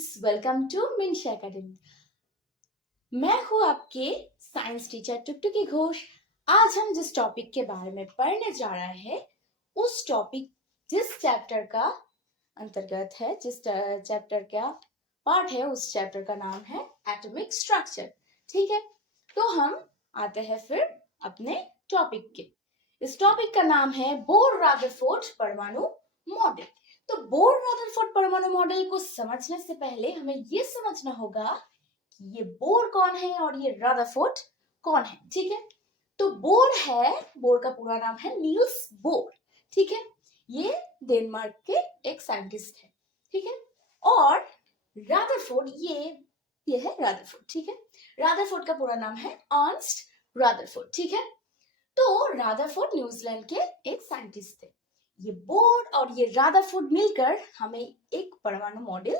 Students, welcome to Minsha Academy. मैं हूँ आपके साइंस टीचर टुकटुकी घोष। आज हम जिस टॉपिक के बारे में पढ़ने जा रहे हैं उस टॉपिक जिस चैप्टर का अंतर्गत है, जिस चैप्टर का पार्ट है, उस चैप्टर का नाम है एटॉमिक स्ट्रक्चर। ठीक है, तो हम आते हैं फिर अपने टॉपिक के। इस टॉपिक का नाम है बोर रदरफोर्ड परमाणु मॉडल। तो बोर रदरफोर्ड परमाणु मॉडल को समझने से पहले हमें ये समझना होगा कि ये बोर कौन है और ये रदरफोर्ड कौन है। ठीक है, तो बोर का पूरा नाम है नील्स बोर। ठीक है, ये डेनमार्क के एक साइंटिस्ट है। ठीक है, और रदरफोर्ड ये है रदरफोर्ड। ठीक है, रदरफोर्ड का पूरा नाम है अर्नस्ट रदरफोर्ड। ठीक है, तो रदरफोर्ड न्यूजीलैंड के एक साइंटिस्ट थे। ये बोर और ये रदरफोर्ड मिलकर हमें एक परमाणु मॉडल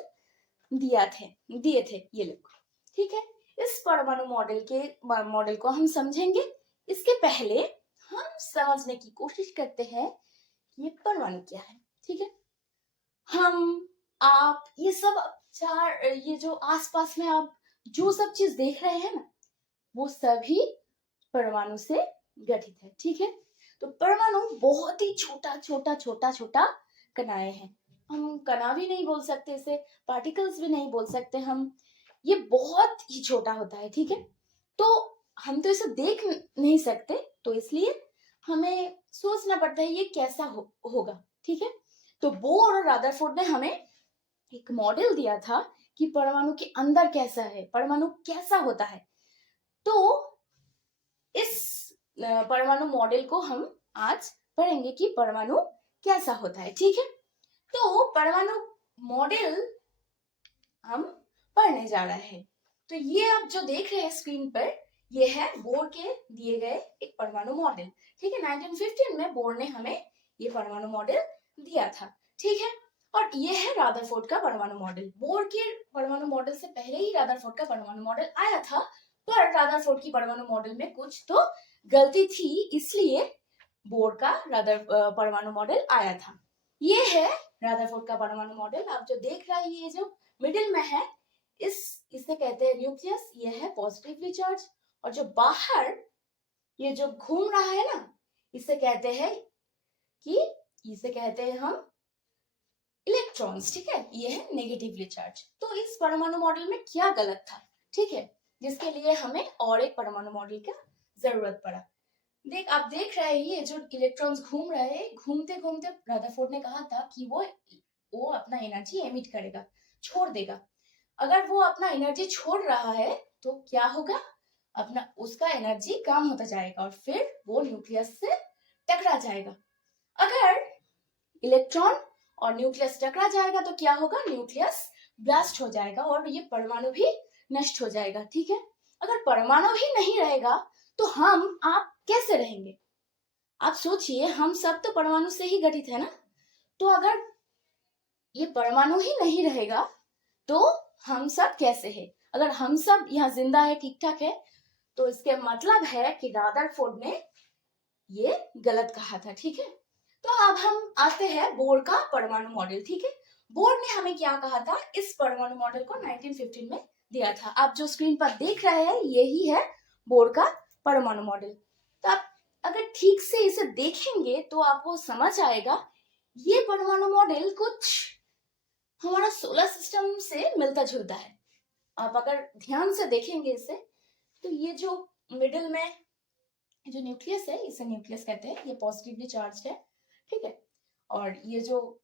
दिए थे ये लोग। ठीक है, इस परमाणु मॉडल को हम समझेंगे। इसके पहले हम समझने की कोशिश करते हैं कि ये परमाणु क्या है। ठीक है, हम आप ये सब ये जो आसपास में आप जो सब चीज देख रहे हैं ना, वो सभी परमाणु से गठित है। ठीक है, तो परमाणु बहुत ही छोटा कणाएं हैं। हम कणा भी नहीं बोल सकते, इसे पार्टिकल्स भी नहीं बोल सकते हम। ये बहुत ही छोटा होता है। ठीक है, तो हम तो इसे देख नहीं सकते, तो इसलिए हमें सोचना पड़ता है ये कैसा होगा। ठीक है, तो बोर और रदरफोर्ड ने हमें एक मॉडल दिया था कि परमाणु के अंदर कैसा है, परमाणु कैसा होता है। तो इस परमाणु मॉडल को हम आज पढ़ेंगे कि परमाणु कैसा होता है। ठीक है, तो परमाणु मॉडल हम पढ़ने जा रहे हैं। तो ये आप जो देख रहे हैं स्क्रीन पर, ये है बोर के दिए गए एक परमाणु मॉडल। ठीक है, 1915 में बोर ने हमें ये परमाणु मॉडल दिया था। ठीक है, और ये है रदरफोर्ड का परमाणु मॉडल। बोर के परमाणु मॉडल से पहले ही रदरफोर्ड का परमाणु मॉडल आया था, पर रदरफोर्ड की परमाणु मॉडल में कुछ तो गलती थी, इसलिए बोर का परमाणु मॉडल आया था। ये है रदरफोर्ड का परमाणु मॉडल। आप जो देख रहे हैं, ये जो मिडिल में है, इसे कहते हैं न्यूक्लियस। ये है पॉजिटिवली चार्ज, और जो बाहर ये जो घूम रहा है ना, इसे कहते हैं हम इलेक्ट्रॉन्स। ठीक है, ये है नेगेटिवली चार्ज। तो इस परमाणु मॉडल में क्या गलत था, ठीक है, जिसके लिए हमें और एक परमाणु मॉडल का जरूरत पड़ा। आप देख रहे हैं, ये जो इलेक्ट्रॉन्स घूम रहे हैं, घूमते घूमते रदरफोर्ड ने कहा था कि वो अपना एनर्जी एमिट करेगा, छोड़ देगा। अगर वो अपना एनर्जी छोड़ रहा है तो क्या होगा, उसका एनर्जी कम होता जाएगा और फिर वो न्यूक्लियस से टकरा जाएगा। अगर इलेक्ट्रॉन और न्यूक्लियस टकरा जाएगा तो क्या होगा, न्यूक्लियस ब्लास्ट हो जाएगा और ये परमाणु भी नष्ट हो जाएगा। ठीक है, अगर परमाणु ही नहीं रहेगा तो आप कैसे रहेंगे? आप सोचिए, हम सब तो परमाणु से ही गठित है ना, तो अगर ये परमाणु ही नहीं रहेगा तो हम सब कैसे हैं? अगर हम सब यहाँ जिंदा है, ठीक ठाक है, तो इसके मतलब है कि रदरफोर्ड ने ये गलत कहा था। ठीक है, तो अब हम आते हैं बोर का परमाणु मॉडल। ठीक है, बोर ने हमें क्या कहा था, इस परमाणु मॉडल को 1915 में दिया था। आप जो स्क्रीन पर देख रहे हैं, यही है बोर का परमाणु मॉडल। तो आप अगर ठीक से इसे देखेंगे तो आपको समझ आएगा, ये परमाणु मॉडल कुछ हमारा सोलर सिस्टम से मिलता जुलता है। आप अगर ध्यान से देखेंगे इसे, तो ये जो मिडिल में जो न्यूक्लियस है, इसे न्यूक्लियस कहते हैं, ये पॉजिटिवली चार्ज है। ठीक है, और ये जो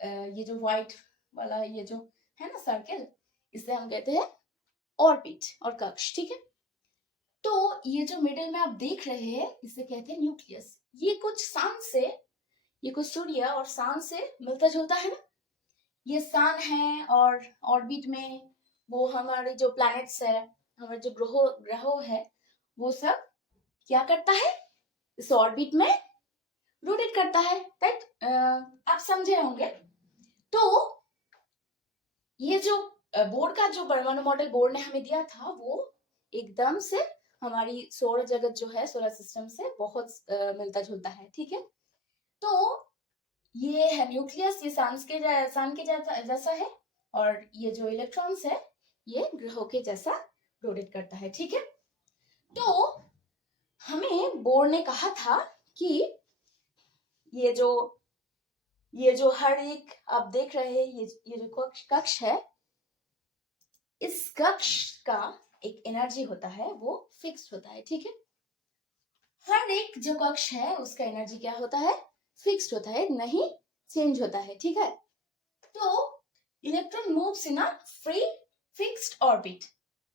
ये जो व्हाइट वाला ये जो है ना सर्किल, इसे हम कहते हैं ऑर्बिट और कक्ष। ठीक है, तो ये जो मिडिल में आप देख रहे हैं, इसे कहते हैं न्यूक्लियस। ये कुछ सूर्य और सान से मिलता जुलता है ना। ये सान है और ऑर्बिट में वो हमारे जो प्लैनेट्स है, हमारे जो ग्रहों है, वो सब क्या करता है, इस ऑर्बिट में रोटेट करता है। राइट, आप समझे होंगे। तो ये जो बोर का जो परमाणु मॉडल बोर ने हमें दिया था, वो एकदम से हमारी सौर जगत जो है, सोलर सिस्टम से बहुत मिलता जुलता है। ठीक है, तो ये है न्यूक्लियस, ये सान के जैसा है, और ये जो इलेक्ट्रॉन्स है ये ग्रहों के जैसा रोटेट करता है, ठीक है। तो हमें बोर ने कहा था कि ये जो हर एक आप देख रहे हैं ये जो कक्ष है, इस कक्ष का एक एनर्जी होता है वो फिक्स्ड होता है, ठीक है। हर एक जो कक्ष है उसका एनर्जी क्या होता है, फिक्स्ड होता है, नहीं चेंज होता है, ठीक है। तो electron moves in a free fixed orbit,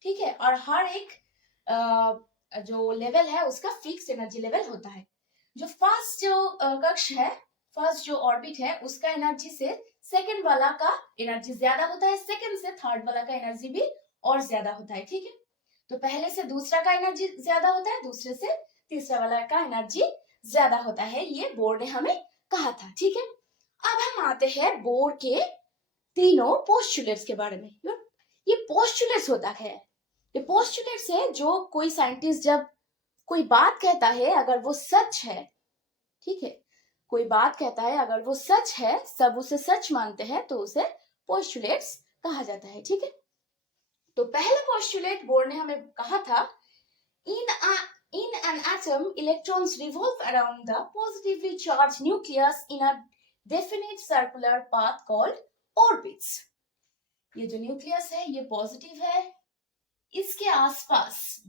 ठीक है। और हर एक जो लेवल है उसका फिक्स्ड एनर्जी लेवल होता है। जो फर्स्ट जो कक्ष है, फर्स्ट जो ऑर्बिट है उसका एनर्जी से सेकंड वाला का एनर्जी ज्यादा होता है, सेकंड से थर्ड वाला का एनर्जी भी और ज्यादा होता है, ठीक है। तो पहले से दूसरा का एनर्जी ज्यादा होता है, दूसरे से तीसरा वाला का एनर्जी ज्यादा होता है, ये बोर ने हमें कहा था, ठीक है। अब हम आते हैं बोर के तीनों पोस्टुलेट्स के बारे में। ये पोस्टुलेट्स होता है, ये पोस्टुलेट्स है जो कोई साइंटिस्ट जब कोई बात कहता है अगर वो सच है, ठीक है, कोई बात कहता है अगर वो सच है, सब उसे सच मानते हैं, तो उसे पोस्टुलेट्स कहा जाता है, ठीक है। तो पहला पोस्टुलेट बोर ने हमें कहा था, in an atom electrons revolve around the positively charged nucleus in a definite circular path called orbits. ये जो न्यूक्लियस है ये पॉजिटिव है, इसके आसपास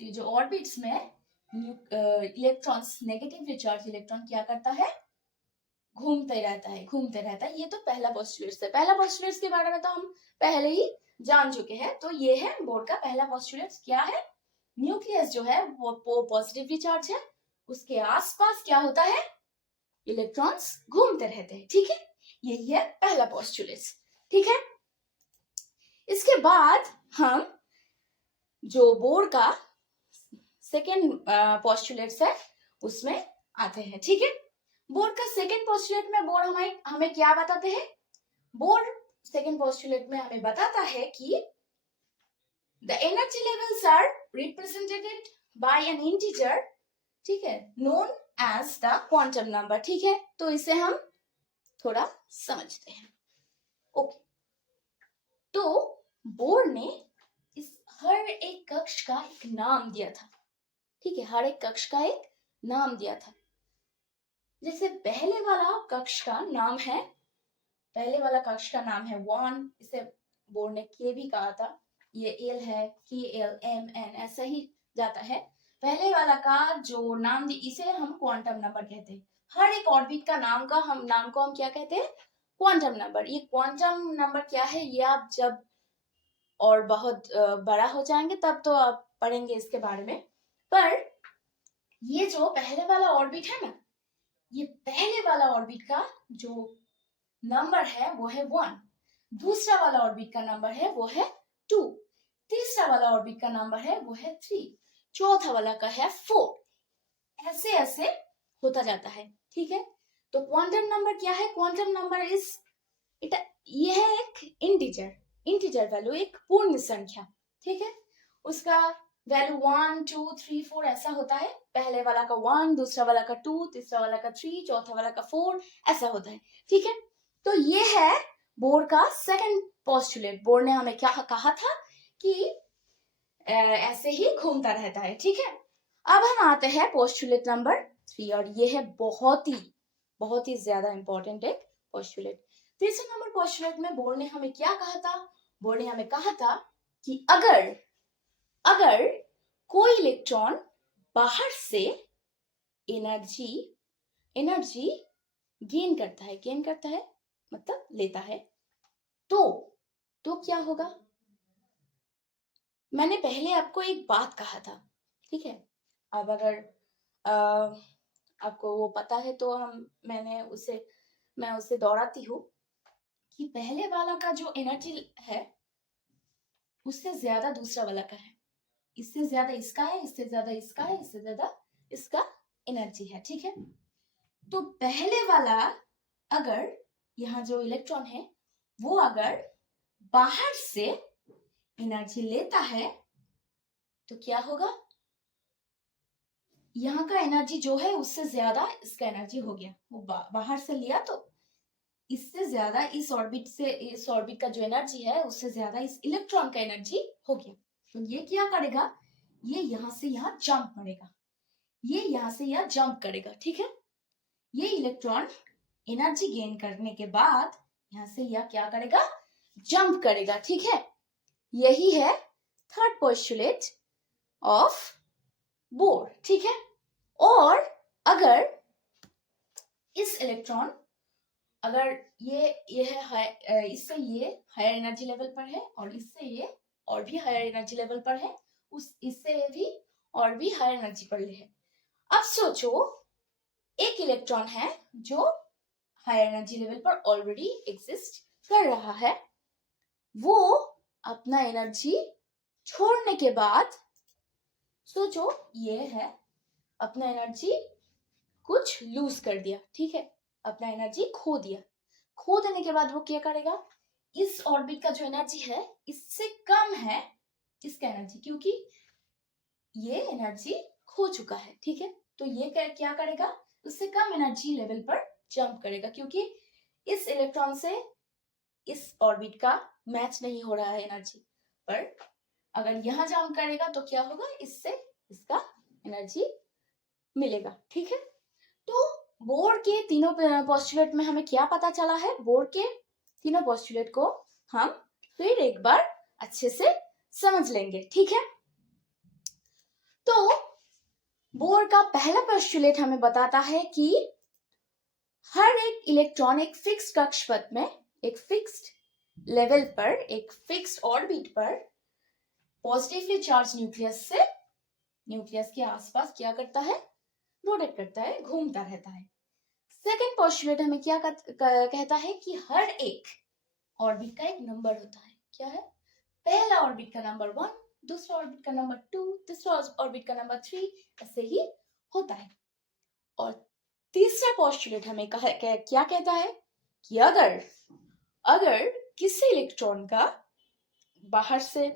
ये जो ऑर्बिट्स में इलेक्ट्रॉन्स, नेगेटिवली चार्ज इलेक्ट्रॉन क्या करता है, घूमते रहता है। ये तो पहला पोस्टुलेट है। पहला पोस्टुलेट के बारे में तो हम पहले ही जान चुके हैं। तो ये है बोर का पहला पोस्टुलेट, क्या है, न्यूक्लियस जो है वो पॉजिटिवली चार्ज है, उसके आसपास क्या होता है, इलेक्ट्रॉन्स घूमते रहते हैं, ठीक है। यही है पहला पोस्टुलेट, ठीक है। इसके बाद हम जो बोर का सेकेंड पोस्टुलेट है उसमें आते हैं, ठीक है। बोर का सेकेंड पोस्टुलेट में बोर हमें क्या बताते हैं, बोर सेकेंड पोस्टुलेट में हमें बताता है कि the energy levels are represented by an integer, ठीक है, known as the quantum number, ठीक है। तो इसे हम थोड़ा समझते हैं, ओके। तो बोर ने इस हर एक कक्ष का एक नाम दिया था, ठीक है, हर एक कक्ष का एक नाम दिया था। जैसे पहले वाला कक्ष का नाम है, पहले वाला कक्ष का नाम है 1, इसे बोर ने के भी कहा था, ये एल है, KLMN ऐसा ही जाता है। पहले वाला का जो नाम इसे हम क्वांटम नंबर कहते हैं। हर एक ऑर्बिट का नाम को हम क्या कहते हैं, क्वांटम नंबर। ये क्वांटम नंबर क्या है ये आप जब और बहुत बड़ा हो जाएंगे तब तो आप पढ़ेंगे इसके बारे में। पर ये जो पहले वाला ऑर्बिट है ना, ये पहले वाला ऑर्बिट का जो नंबर है वो है 1, दूसरा वाला ऑर्बिट का नंबर है वो है 2, तीसरा वाला ऑर्बिट का नंबर है वो है 3, चौथा वाला का है 4, ऐसे ऐसे होता जाता है, ठीक है। तो क्वांटम नंबर क्या है, क्वांटम नंबर ये है एक इंटीजर वैल्यू, एक पूर्ण संख्या, ठीक है। उसका वैल्यू 1 2 3 4 ऐसा होता है। पहले वाला का 1, दूसरा वाला का 2, तीसरा वाला का 3, चौथा वाला का 4 ऐसा होता है, ठीक है। तो ये है बोर का सेकंड पोस्टुलेट। बोर ने हमें क्या कहा था कि ऐसे ही घूमता रहता है, ठीक है। अब हम आते हैं पोस्टुलेट नंबर 3 और ये है बहुत ही ज्यादा इंपॉर्टेंट एक पोस्टुलेट। तीसरे नंबर पोस्टुलेट में बोर ने हमें क्या कहा था, बोर ने हमें कहा था कि अगर कोई इलेक्ट्रॉन बाहर से एनर्जी गेन करता है मतलब लेता है, तो क्या होगा। मैंने पहले आपको एक बात कहा था, ठीक है। अब अगर आपको वो पता है तो मैं उसे दोहराती हूँ कि पहले वाला का जो एनर्जी है उससे ज्यादा दूसरा वाला का है, इससे ज्यादा इसका है, इससे ज्यादा इसका है, इससे ज्यादा इसका एनर्जी है, ठीक है। तो पहले वाला अगर यहाँ जो इलेक्ट्रॉन है वो अगर बाहर से एनर्जी लेता है तो क्या होगा, यहाँ का एनर्जी जो है उससे ज्यादा इसका एनर्जी हो गया, वो बाहर से लिया तो इससे ज्यादा इस ऑर्बिट का जो एनर्जी है उससे ज्यादा इस इलेक्ट्रॉन का एनर्जी हो गया। तो ये क्या करेगा, ये यहाँ से यहाँ जंप मारेगा, ये यहाँ से यहाँ जंप करेगा, ठीक है। ये इलेक्ट्रॉन एनर्जी गेन करने के बाद यहाँ से यह क्या करेगा, जंप करेगा, ठीक है। यही है थर्ड पोस्टुलेट ऑफ बोर, ठीक है। और अगर इस इलेक्ट्रॉन, अगर ये है इससे ये हायर एनर्जी लेवल पर है और इससे ये और भी हायर एनर्जी लेवल पर है, इससे भी और भी हायर एनर्जी पर है। अब सोचो एक इलेक्ट्रॉन है जो हायर एनर्जी लेवल पर ऑलरेडी एग्जिस्ट कर रहा है, वो अपना एनर्जी छोड़ने के बाद, सोचो ये है अपना एनर्जी कुछ लूज कर दिया, ठीक है, अपना एनर्जी खो दिया। खो देने के बाद वो क्या करेगा, इस ऑर्बिट का जो एनर्जी है इससे कम है इसका एनर्जी, क्योंकि ये एनर्जी खो चुका है, ठीक है। तो ये क्या करेगा, उससे कम एनर्जी लेवल पर जंप करेगा, क्योंकि इस इलेक्ट्रॉन से इस ऑर्बिट का मैच नहीं हो रहा है एनर्जी। पर अगर यहाँ जंप करेगा तो क्या होगा, इससे इसका एनर्जी मिलेगा, ठीक है। तो बोर के तीनों पोस्टुलेट में हमें क्या पता चला है, बोर के तीनों पोस्टुलेट को हम फिर एक बार अच्छे से समझ लेंगे, ठीक है। तो बोर का पहला पोस्टुलेट हमें बताता है कि हर एक इलेक्ट्रॉन एक फिक्स्ड कक्षपथ में, एक फिक्स्ड लेवल पर, एक फिक्स्ड ऑर्बिट पर पॉजिटिवली चार्ज न्यूक्लियस से न्यूक्लियस के आसपास क्या करता है, रोटेट करता है, घूमता रहता है। सेकेंड पोस्टुलेट हमें क्या कहता है कि हर एक ऑर्बिट का एक नंबर होता है, क्या है, पहला ऑर्बिट का नंबर 1, दूसरा ऑर्बिट का नंबर 2, तीसरा ऑर्बिट का नंबर 3, ऐसे ही होता है। और तीसरा पोस्टुलेट हमें क्या कहता है कि अगर किसी इलेक्ट्रॉन का बाहर से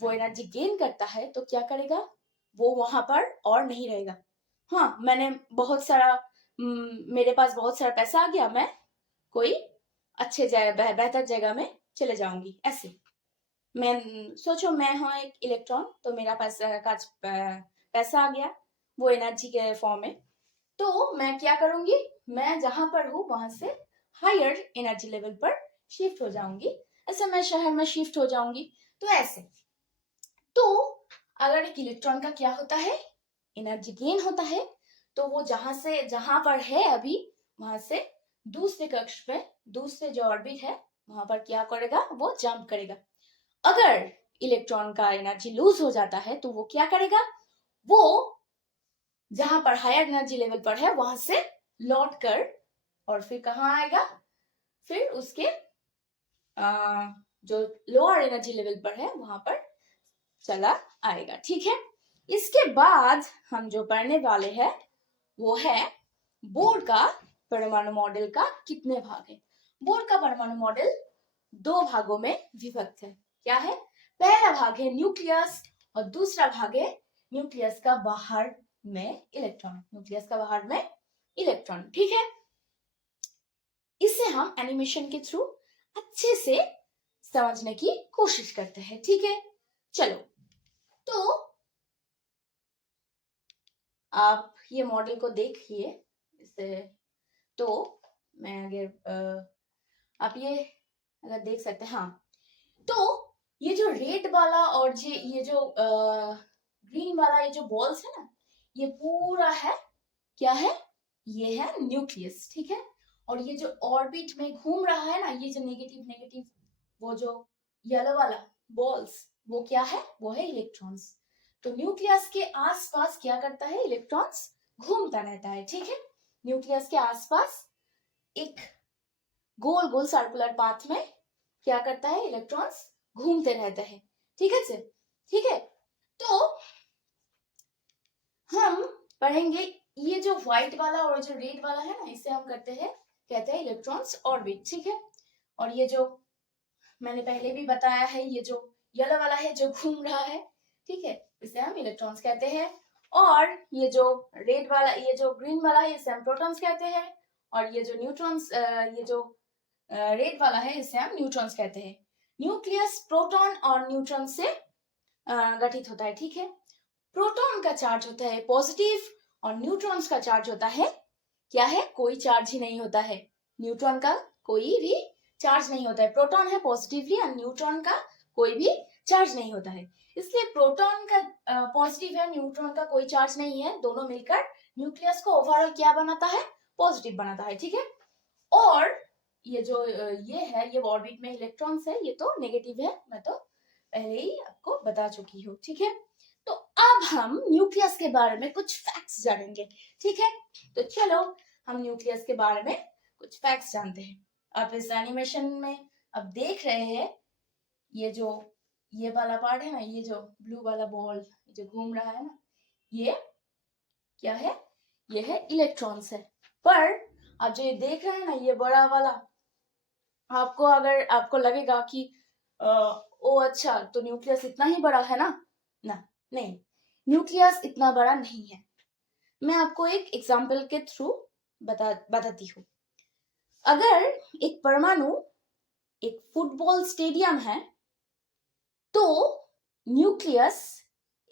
वो एनर्जी गेन करता है तो क्या करेगा, वो वहां पर और नहीं रहेगा। हाँ, मैंने बहुत सारा मेरे पास बहुत सारा पैसा आ गया, मैं कोई अच्छे जगह, बेहतर जगह में चले जाऊंगी, ऐसे। मैं सोचो मैं हूँ एक इलेक्ट्रॉन, तो मेरा पैसा आ गया वो एनर्जी के फॉर्म में, तो मैं क्या करूंगी, मैं जहां पर हूँ वहां से हायर एनर्जी लेवल पर शिफ्ट हो जाऊंगी, ऐसे मैं शहर में शिफ्ट हो जाऊंगी। तो ऐसे, तो अगर एक इलेक्ट्रॉन का क्या होता है, एनर्जी गेन होता है, तो वो जहां पर है अभी, वहां से दूसरे कक्ष पे, दूसरे जो ऑर्बिट है वहां पर क्या करेगा, वो जंप करेगा। अगर इलेक्ट्रॉन का एनर्जी लूज हो जाता है तो वो क्या करेगा, वो जहां पर हायर एनर्जी लेवल पर है वहां से लौट कर और फिर कहाँ आएगा, फिर उसके जो लोअर एनर्जी लेवल पर है वहां पर चला आएगा, ठीक है। इसके बाद हम जो पढ़ने वाले हैं वो है बोर का परमाणु मॉडल का कितने भाग है। बोर का परमाणु मॉडल 2 भागों में विभक्त है, क्या है, पहला भाग है न्यूक्लियस और दूसरा भाग है न्यूक्लियस का बाहर में इलेक्ट्रॉन, न्यूक्लियस का बाहर में इलेक्ट्रॉन, ठीक है। इसे हम एनिमेशन के थ्रू अच्छे से समझने की कोशिश करते हैं, ठीक है। चलो, तो आप ये मॉडल को देखिए इसे, तो मैं अगर आप ये अगर देख सकते हैं, हाँ, तो ये जो रेड वाला और ये जो ग्रीन वाला ये जो बॉल्स है ना, ये पूरा है, क्या है, ये है न्यूक्लियस, ठीक है। और ये जो ऑर्बिट में घूम रहा है ना, ये जो नेगेटिव नेगेटिव वो जो येलो वाला बॉल्स, वो क्या है, वो है इलेक्ट्रॉन्स। तो न्यूक्लियस के आसपास क्या करता है, इलेक्ट्रॉन्स घूमता रहता है, ठीक है। न्यूक्लियस के आसपास एक गोल गोल सर्कुलर पाथ में क्या करता है, इलेक्ट्रॉन्स घूमते रहते हैं, ठीक है सर, ठीक है। तो हम पढ़ेंगे ये जो व्हाइट वाला और जो रेड वाला है ना, इसे हम कहते हैं इलेक्ट्रॉन्स ऑर्बिट, ठीक है। और ये जो मैंने पहले भी बताया है, ये जो येलो वाला है जो घूम रहा है, ठीक है, इसे हम इलेक्ट्रॉन्स कहते हैं। और ये जो रेड वाला, ये जो ग्रीन वाला है इसे हम प्रोटॉन्स कहते हैं, और ये जो न्यूट्रॉन्स, ये जो रेड वाला है इसे हम न्यूट्रॉन्स कहते हैं। न्यूक्लियस प्रोटॉन और न्यूट्रॉन से गठित होता है, ठीक है। प्रोटॉन का चार्ज होता है पॉजिटिव और न्यूट्रॉन्स का चार्ज होता है, क्या है, कोई चार्ज ही नहीं होता है। न्यूट्रॉन का कोई भी चार्ज नहीं होता है। प्रोटॉन है पॉजिटिवली और न्यूट्रॉन का कोई भी चार्ज नहीं होता है। इसलिए प्रोटॉन का पॉजिटिव है, न्यूट्रॉन का कोई चार्ज नहीं है, दोनों मिलकर न्यूक्लियस को ओवरऑल क्या बनाता है, पॉजिटिव बनाता है, ठीक है। और ये जो ये है, ये ऑर्बिट में इलेक्ट्रॉन्स है, ये तो नेगेटिव है, मैं तो पहले ही आपको बता चुकी हूँ, ठीक है। तो अब हम न्यूक्लियस के बारे में कुछ फैक्ट्स जानेंगे, ठीक है। तो चलो हम न्यूक्लियस के बारे में कुछ फैक्ट्स जानते हैं। आप इस एनिमेशन में अब देख रहे हैं, ये वाला पार्ट है ना, ये जो ब्लू वाला बॉल जो घूम रहा है ना, ये क्या है, ये है इलेक्ट्रॉन्स है। पर आप जो ये देख रहे हैं ना, ये बड़ा वाला, आपको अगर आपको लगेगा कि ओ अच्छा, तो न्यूक्लियस इतना ही बड़ा है ना, नहीं, न्यूक्लियस इतना बड़ा नहीं है। मैं आपको एक एग्जाम्पल के थ्रू बताती हूँ। अगर एक परमाणु एक फुटबॉल स्टेडियम है, तो न्यूक्लियस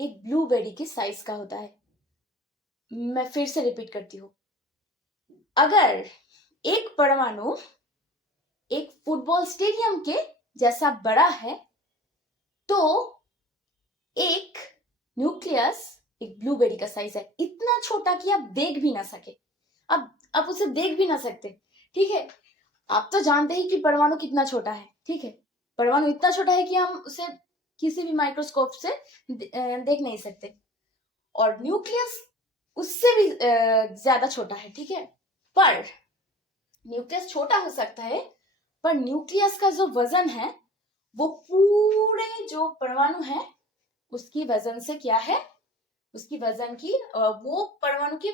एक ब्लूबेरी के साइज का होता है। मैं फिर से रिपीट करती हूँ। अगर एक परमाणु एक फुटबॉल स्टेडियम के जैसा बड़ा है, तो एक न्यूक्लियस एक ब्लूबेरी का साइज है, इतना छोटा कि आप देख भी ना सके। अब आप उसे देख भी ना सकते, ठीक है। आप तो जानते ही कि परमाणु कितना छोटा है, ठीक है। परमाणु इतना छोटा है कि हम उसे किसी भी माइक्रोस्कोप से देख नहीं सकते, और न्यूक्लियस उससे भी ज्यादा छोटा है, ठीक है। पर न्यूक्लियस छोटा हो सकता है, पर न्यूक्लियस का जो वजन है वो पूरे जो परमाणु है उसकी वजन से क्या है, उसकी वजन की वो परमाणु की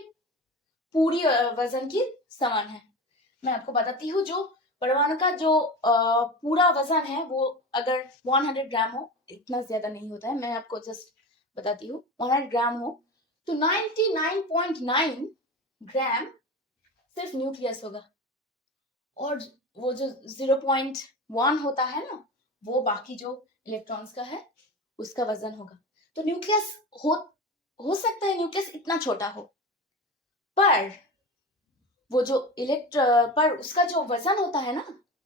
पूरी वजन की समान है। मैं आपको बताती हूँ, जो परमाणु का जो पूरा वजन है वो अगर 100 ग्राम हो, इतना ज्यादा नहीं होता है, मैं आपको जस्ट बताती हूँ, 100 ग्राम हो तो 99.9 ग्राम सिर्फ न्यूक्लियस होगा, और वो जो 0.1 होता है ना, वो बाकी जो इलेक्ट्रॉन्स का है उसका वजन होगा। तो न्यूक्लियस हो सकता है न्यूक्लियस इतना छोटा हो, पर वो जो पर उसका जो वजन होता है ना,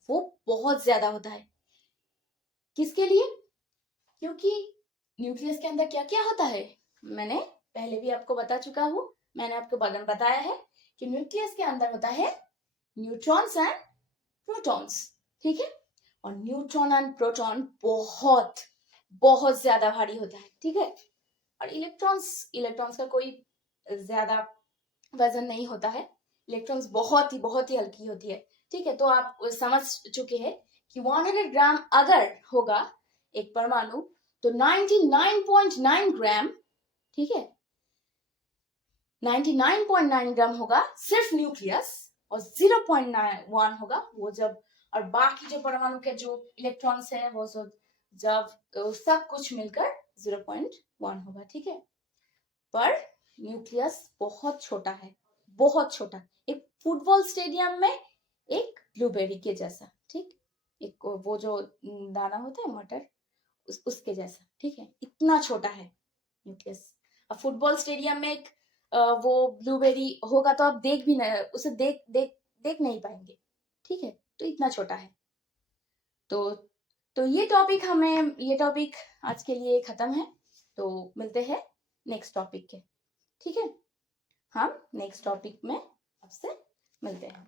वो बहुत ज्यादा होता है। किसके लिए? क्योंकि न्यूक्लियस के अंदर क्या क्या होता है, मैंने पहले भी आपको बता चुका हूँ। मैंने आपको बताया है कि न्यूक्लियस के अंदर होता है न्यूट्रॉन्स एंड प्रोटॉन्स, ठीक है। और न्यूट्रॉन एंड प्रोटॉन बहुत बहुत ज्यादा भारी होता है, ठीक है। और इलेक्ट्रॉन्स का कोई ज्यादा वजन नहीं होता है। इलेक्ट्रॉन्स बहुत ही हल्की होती है, ठीक है। तो आप समझ चुके हैं कि 100 ग्राम अगर होगा एक परमाणु, तो 99.9 ग्राम, ठीक है, 99.9 ग्राम होगा सिर्फ न्यूक्लियस, और 0.1 होगा वो जब, और बाकी जो परमाणु के जो इलेक्ट्रॉन्स है वो सब कुछ मिलकर 0.1 होगा, ठीक है। पर न्यूक्लियस बहुत छोटा है, बहुत छोटा, एक फुटबॉल स्टेडियम में एक ब्लूबेरी के जैसा, ठीक, एक वो जो दाना होता है मटर, उसके जैसा, ठीक है, इतना छोटा है न्यूक्लियस। अब फुटबॉल स्टेडियम में एक वो ब्लूबेरी होगा तो आप उसे देख नहीं पाएंगे, ठीक है। तो इतना छोटा है। तो ये टॉपिक आज के लिए खत्म है। तो मिलते हैं नेक्स्ट टॉपिक के, ठीक है। हम नेक्स्ट टॉपिक में आपसे मिलते हैं।